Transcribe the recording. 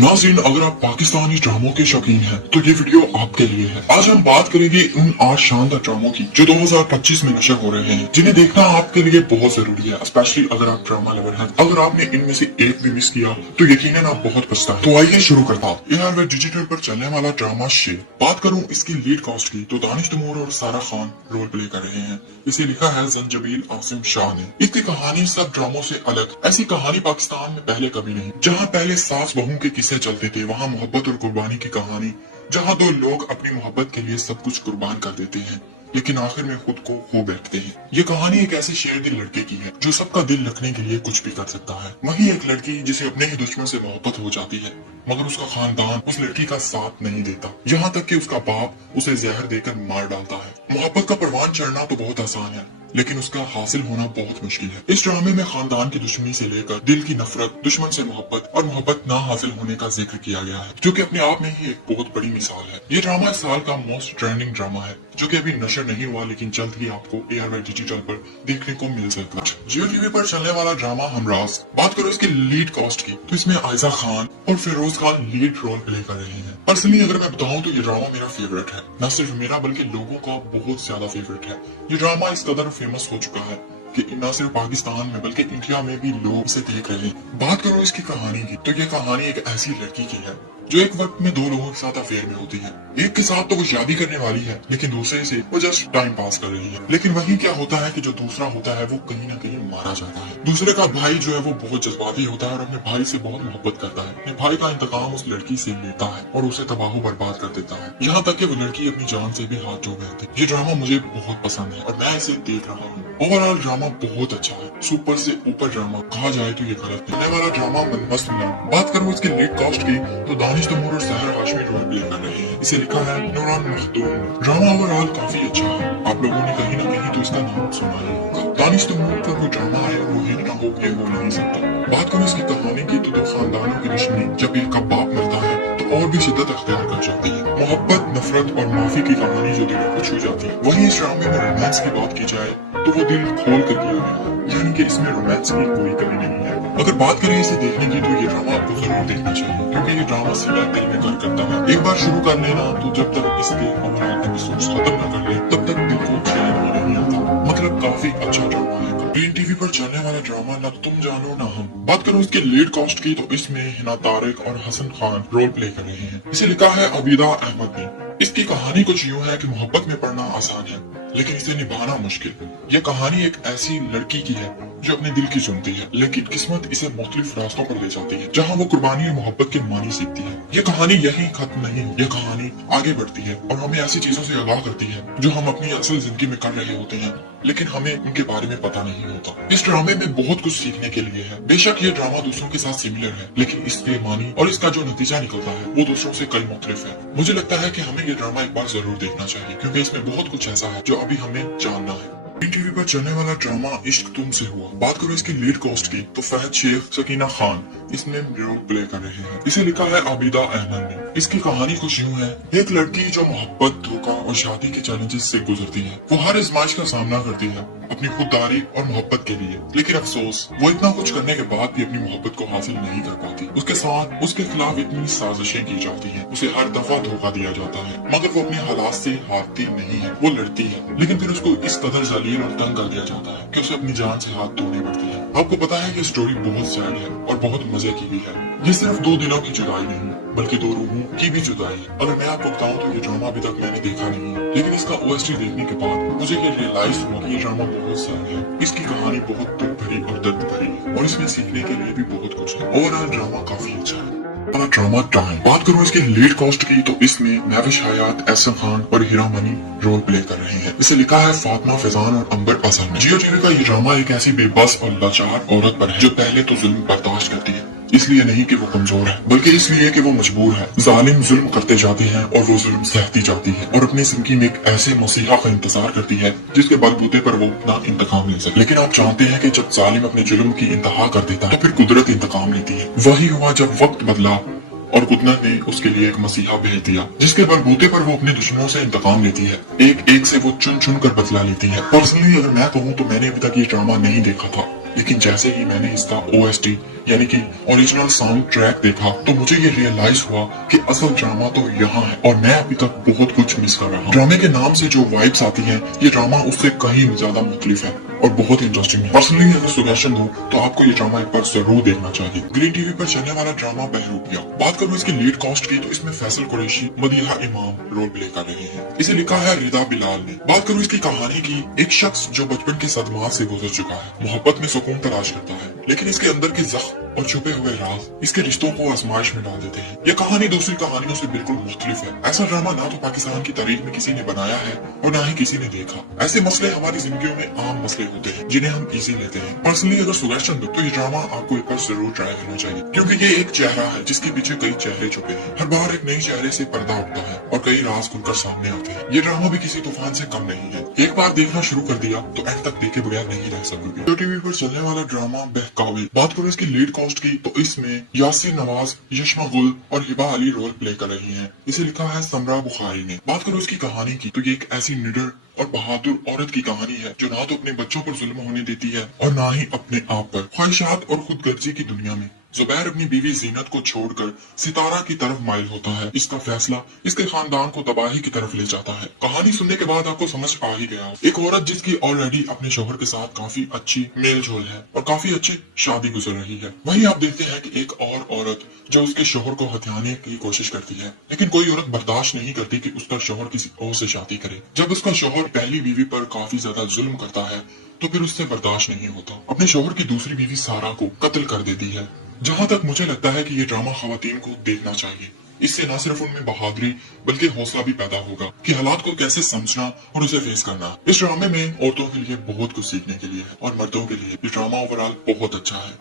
नाज़रीन, अगर आप पाकिस्तानी ड्रामों के शौकीन हैं तो ये वीडियो आपके लिए है। आज हम बात करेंगे उन 8 शानदार ड्रामों की जो 2025 में नशर हो रहे हैं, जिन्हें देखना आपके लिए बहुत जरूरी है, स्पेशली अगर आप ड्रामा लवर हैं। अगर आपने इनमें से एक भी मिस किया तो यकीनन आप बहुत पछताएंगे। तो आइए शुरू करता हूं। ARY डिजिटल पर चलने वाला ड्रामा शेर। बात करूं इसकी लीड कास्ट की तो दानिश तैमूर और सारा खान रोल प्ले कर रहे हैं। इसे लिखा है जंजबील आसिम शाह ने। इसकी कहानी सब ड्रामों से अलग। ऐसी कहानी पाकिस्तान में पहले कभी नहीं। जहाँ पहले सास बहू के किस्से चलते थे, वहाँ मोहब्बत और कुर्बानी की कहानी, जहाँ दो लोग अपनी मोहब्बत के लिए सब कुछ कुर्बान कर देते हैं लेकिन आखिर में खुद को खो बैठते हैं। ये कहानी एक ऐसे शेर दिल लड़के की है जो सबका दिल रखने के लिए कुछ भी कर सकता है। वहीं एक लड़की जिसे अपने ही दुश्मन से मोहब्बत हो जाती है, मगर उसका खानदान उस लड़की का साथ नहीं देता, यहाँ तक कि उसका बाप उसे जहर देकर मार डालता है। मोहब्बत का परवान चढ़ना तो बहुत आसान है लेकिन उसका हासिल होना बहुत मुश्किल है। इस ड्रामे में खानदान की दुश्मनी से लेकर दिल की नफरत, दुश्मन से मोहब्बत और मोहब्बत ना हासिल होने का जिक्र किया गया है, जो कि अपने आप में ही एक बहुत बड़ी मिसाल है। ये ड्रामा इस साल का मोस्ट ट्रेंडिंग ड्रामा है, जो कि अभी नशर नहीं हुआ लेकिन जल्द ही आपको ARY डिजिटल पर देखने को मिल सकता है। जियो टीवी पर चलने वाला ड्रामा हमराज। बात करो इसकी लीड कास्ट की तो इसमें आयजा खान और Feroze Khan lead role play कर रहे हैं। पर्सनली अगर मैं बताऊं तो ये ड्रामा मेरा फेवरेट है, न सिर्फ मेरा बल्कि लोगों का बहुत ज्यादा फेवरेट है। ये ड्रामा इस कदर फेमस हो चुका है कि न सिर्फ पाकिस्तान में बल्कि इंडिया में भी लोग इसे देख रहे हैं। बात करो इसकी कहानी की तो ये कहानी एक ऐसी लड़की की है जो एक वक्त में दो लोगों के साथ अफेयर में होती है। एक के साथ तो वो शादी करने वाली है लेकिन दूसरे से वो जस्ट टाइम पास कर रही है। लेकिन वहीं क्या होता है कि जो दूसरा होता है वो कहीं ना कहीं मारा जाता है। दूसरे का भाई जो है वो बहुत जज्बाती होता है और अपने भाई से बहुत मोहब्बत करता है। अपने भाई का इंतकाम उस लड़की से लेता है और उसे तबाह बर्बाद कर देता है, यहाँ तक कि वो लड़की अपनी जान से भी हाथ धो बैठती है। ये ड्रामा मुझे बहुत पसंद है और मैं इसे देख रहा हूँ। ओवरऑल ड्रामा बहुत अच्छा है, सुपर से ऊपर ड्रामा कहा जाए तो ये गलत है। वाला ड्रामा मनमस्त मिला। बात करूँ इसके लीड कास्ट की तो दानिश तैमूर और सहर हाशमी रोल प्ले कर रहे हैं। इसे लिखा है नूरान मखदूम। ड्रामा ओवरऑल काफी अच्छा है, आप लोगों ने कहीं ना कहीं तो इसका नाम सुना ही होगा। दानिश तैमूर का कोई ड्रामा है और वो हिट ना हो ये हो नहीं सकता। बात करूँ इसकी कहानी की तो दो खानदानों की दुश्मनी, जब एक का बाप मरता है तो और भी शिद्दत अख्तियार कर जाती है। मोहब्बत, नफरत और माफी की कहानी जो दिल को छू जाती है। वहीं इस ड्रामे में रोमांस की बात की जाए तो वो दिल खोल कर किया गया है, यानी कि इसमें रोमांस की कोई कमी नहीं है। अगर बात करें इसे देखने की तो ये ड्रामा आपको जरूर देखना चाहिए क्योंकि ये ड्रामा सीधा दिल में घर करता है। एक बार शुरू कर लेना तो जब तक इसके ओवरऑल एपिसोड्स खत्म न कर ले तब तक दिल को चैन ही नहीं आता। मतलब काफी अच्छा ड्रामा है। ग्रीन टीवी पर चलने वाला ड्रामा न तुम जानो न हम। बात करूं इसके लीड कास्ट की तो इसमें हिना तारिक और हसन खान रोल प्ले कर रहे हैं। इसे लिखा है अबीदा अहमद ने। इसकी कहानी कुछ यूं है कि मोहब्बत में पड़ना आसान है लेकिन इसे निभाना मुश्किल। ये कहानी एक ऐसी लड़की की है जो अपने दिल की सुनती है लेकिन किस्मत इसे मुख्तलिफ रास्तों पर ले जाती है जहाँ वो कुर्बानी और मोहब्बत के मानी सीखती है। ये कहानी यही खत्म नहीं, ये कहानी आगे बढ़ती है और हमें ऐसी चीजों से आगाह करती है जो हम अपनी असल जिंदगी में कर रहे होते हैं लेकिन हमें उनके बारे में पता नहीं होता। इस ड्रामे में बहुत कुछ सीखने के लिए है। बेशक ये ड्रामा दूसरों के साथ सिमिलर है लेकिन इसके मानी और इसका जो नतीजा निकलता है वो दूसरों से कई मुख्तलिफ है। मुझे लगता है कि हमें ये ड्रामा एक बार जरूर देखना चाहिए क्योंकि इसमें बहुत कुछ ऐसा है जो अभी हमें जानना है। टीवी पर चलने वाला ड्रामा इश्क तुमसे हुआ। बात करो इसकी लीड कास्ट की तो फहद शेख, सकीना खान इसमें रोल प्ले कर रहे हैं। इसे लिखा है आबिदा अहमद ने। इसकी कहानी कुछ यूं है, एक लड़की जो मोहब्बत, धोखा और शादी के चैलेंजेस से गुजरती है। वो हर आजमाइश का सामना करती है अपनी खुददारी और मोहब्बत के लिए, लेकिन अफसोस वो इतना कुछ करने के बाद भी अपनी मोहब्बत को हासिल नहीं कर पाती। उसके साथ उसके खिलाफ इतनी साजिशें की जाती हैं, उसे हर दफा धोखा दिया जाता है मगर वो अपने हालात से हारती नहीं है, वो लड़ती है लेकिन फिर उसको इस कदर जलील और तंग कर दिया जाता है कि उसे अपनी जान से हाथ धोने पड़ते हैं। आपको पता है कि स्टोरी बहुत सैड है और बहुत मजे की भी है। ये सिर्फ दो दिलों की जुदाई नहीं बल्कि दो रूहों की भी जुदाई है। अगर मैं आपको बताऊं तो ये ड्रामा अभी तक मैंने देखा नहीं है लेकिन इसका OST देखने के बाद मुझे ये रियलाइज हुआ कि ये ड्रामा बहुत सैड है। इसकी कहानी बहुत दुख भरी और दर्द भरी है और इसमें सीखने के लिए भी बहुत कुछ है। ओवरऑल ड्रामा काफी अच्छा है। Drama time. बात करूं इसकी लीड कास्ट की तो इसमें महविश हयात, एहसन खान और हीरा मनी रोल प्ले कर रहे हैं। इसे लिखा है फातिमा फैजान और अंबर अजहर ने। जियो टीवी का ये ड्रामा एक ऐसी बेबस और लाचार औरत पर है जो पहले तो जुल्म बर्दाश्त करती है, इसलिए नहीं कि वो कमजोर है बल्कि इसलिए कि वो मजबूर है। जालिम जुल्म करते जाते हैं और वो जुल्म सहती जाती है और अपनी जिंदगी में एक ऐसे मसीहा का इंतजार करती है जिसके बलबूते पर वो अपना इंतकाम ले सके। लेकिन आप जानते हैं कि जब जालिम अपने जुल्म की इंतहा कर देता है तो फिर कुदरत इंतकाम लेती है। वही हुआ जब वक्त बदला और कुदरत ने उसके लिए एक मसीहा भेज दिया जिसके बलबूते पर वो अपने दुश्मनों से इंतकाम लेती है। एक एक से वो चुन चुन कर बदला लेती है। पर्सनली अगर मैं कहूँ तो मैंने अभी तक ये ड्रामा नहीं देखा था लेकिन जैसे ही मैंने इसका OST यानी कि ओरिजिनल साउंड ट्रैक देखा तो मुझे ये रियलाइज हुआ कि असल ड्रामा तो यहाँ है और मैं अभी तक बहुत कुछ मिस कर रहा हूँ। ड्रामे के नाम से जो वाइब्स आती हैं ये ड्रामा उससे कहीं ज्यादा मुख्तलिफ है और बहुत इंटरेस्टिंग है। पर्सनली अगर सजेशन दूं तो आपको ये ड्रामा एक बार जरूर देखना चाहिए। ग्रीन टीवी पर चलने वाला ड्रामा बहरूपिया। बात करूं इसकी लीड कास्ट की तो इसमें फैसल कुरैशी, मदीहा इमाम रोल प्ले कर रहे हैं। इसे लिखा है रिदा बिलाल ने। बात करूं इसकी कहानी की, एक शख्स जो बचपन के सदमात से गुजर चुका है मोहब्बत में सुकून तलाश करता है, लेकिन इसके अंदर के जख्म और छुपे हुए राज इसके रिश्तों को आजमाइश में डाल देते हैं। यह कहानी दूसरी कहानियों से बिल्कुल मुख्तलिफ है। ऐसा ड्रामा ना तो पाकिस्तान की तारीख में किसी ने बनाया है और ना ही किसी ने देखा। ऐसे मसले हमारी जिंदगियों में आम मसले होते हैं जिन्हें हम इजी लेते हैं। पर्सनली अगर सजेशन दो तो ये ड्रामा आपको एक बार जरूर ट्राई करना चाहिए, क्योंकि ये एक चेहरा है जिसके पीछे कई चेहरे छुपे हैं। हर बार एक नई चेहरे से पर्दा उठता है और कई राज खुलकर सामने आते हैं। ये ड्रामा भी किसी तूफान से कम नहीं है। एक बार देखना शुरू कर दिया तो एंड तक देखे बगैर नहीं रह सकोगे। तो टीवी पर चलने वाला ड्रामा बहकावे। बात करो इसकी लीड कास्ट की तो इसमें यासिर नवाज, यशमा गुल और हिबा अली रोल प्ले कर रही हैं। इसे लिखा है समरा बुखारी ने। बात करो इसकी कहानी की तो ये एक ऐसी निडर और बहादुर औरत की कहानी है जो ना तो अपने बच्चों पर जुल्म होने देती है और ना ही अपने आप पर। ख्वाहिशात और खुदगर्जी की दुनिया में जुबैर अपनी बीवी जीनत को छोड़कर सितारा की तरफ माइल होता है। इसका फैसला इसके खानदान को तबाही की तरफ ले जाता है। कहानी सुनने के बाद आपको समझ आ ही गया, एक औरत जिसकी ऑलरेडी अपने शोहर के साथ काफी अच्छी मेल जोल है और काफी अच्छी शादी गुजर रही है। वहीं आप देखते हैं कि एक और औरत जो उसके शोहर को हथियाने की कोशिश करती है, लेकिन कोई औरत बर्दाश्त नहीं करती कि उसका शोहर किसी और से शादी करे। जब उसका शोहर पहली बीवी पर काफी ज्यादा जुल्म करता है तो फिर उससे बर्दाश्त नहीं होता, अपने शोहर की दूसरी बीवी सारा को कत्ल कर देती है। जहाँ तक मुझे लगता है कि ये ड्रामा खवातीन को देखना चाहिए। इससे न सिर्फ उनमें बहादुरी बल्कि हौसला भी पैदा होगा कि हालात को कैसे समझना और उसे फेस करना। इस ड्रामे में औरतों के लिए बहुत कुछ सीखने के लिए है और मर्दों के लिए ये ड्रामा ओवरऑल बहुत अच्छा है।